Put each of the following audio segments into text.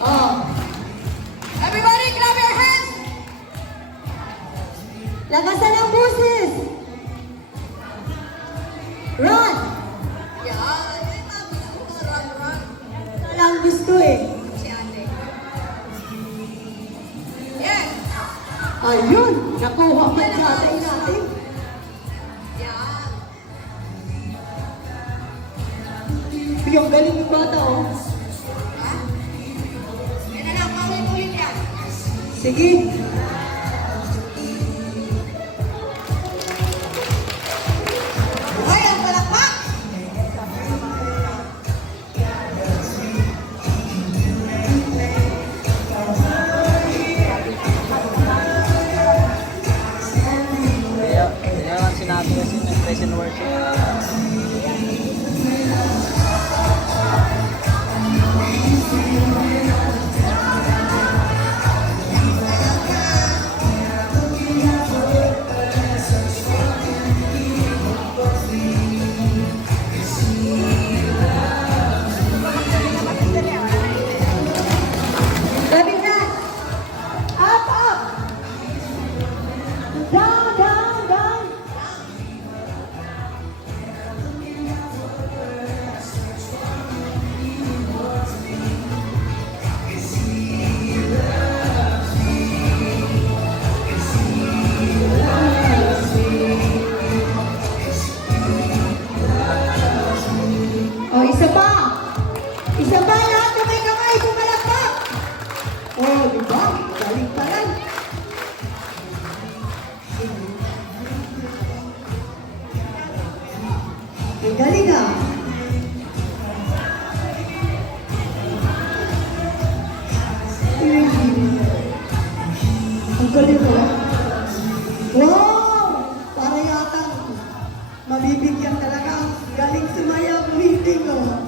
Oh. Everybody, clap your hands! Lakasan ang boses! Run! Yan! Run. Lang gusto eh. Si ate. Yes! Ayun! Nakuha mo yung tatay natin. Yan! Yung galing yung bata oh. Ha? Yan na lang, paulit-ulit yan. Sige. Buhay ang palakpak! Kaya lang sinabi kasi ng praise and worship. Clapping hands. Up, up. Down, down, down. Oh, isa pa. Isa pa, lahat na may kamay, pumalakpak. Oh, di ba? Galing pa rin. Ang galing ah. Ang galing ah. Wow! Para yata mabibigyan talaga. Galing sumayaw, meeting oh.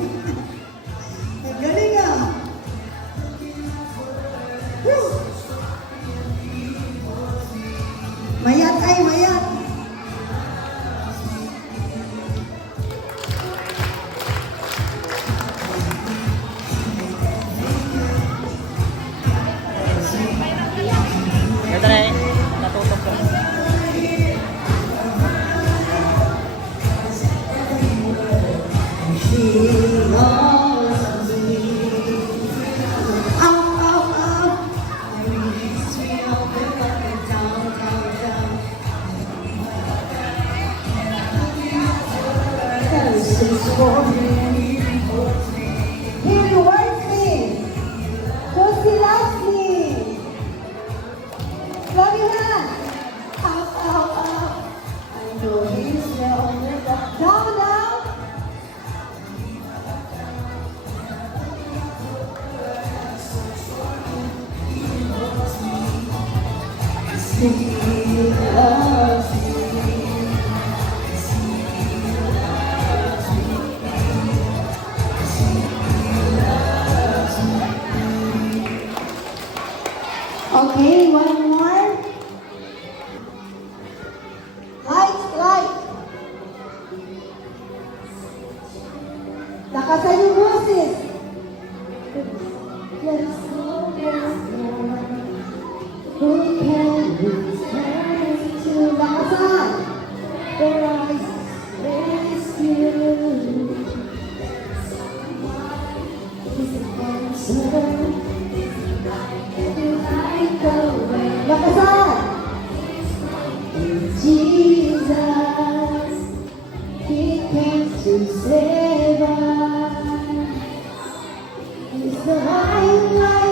Ang galing ah. Woo! Mayat ay mayat. Ito na eh. Natutok ko. She loves me. Up, up, up. I reach me up and down, down, down. This is for me. He rewards me. Because he loves me. Love you, man. Up, up, up. I know he's never down, down. He loves me. Okay, one more. Light. Lakasan yung boses. There's no one who can return to lakasan. Their eyes is you. He's the answer. Lakasan! Jesus, He came to save us. He's the light, light.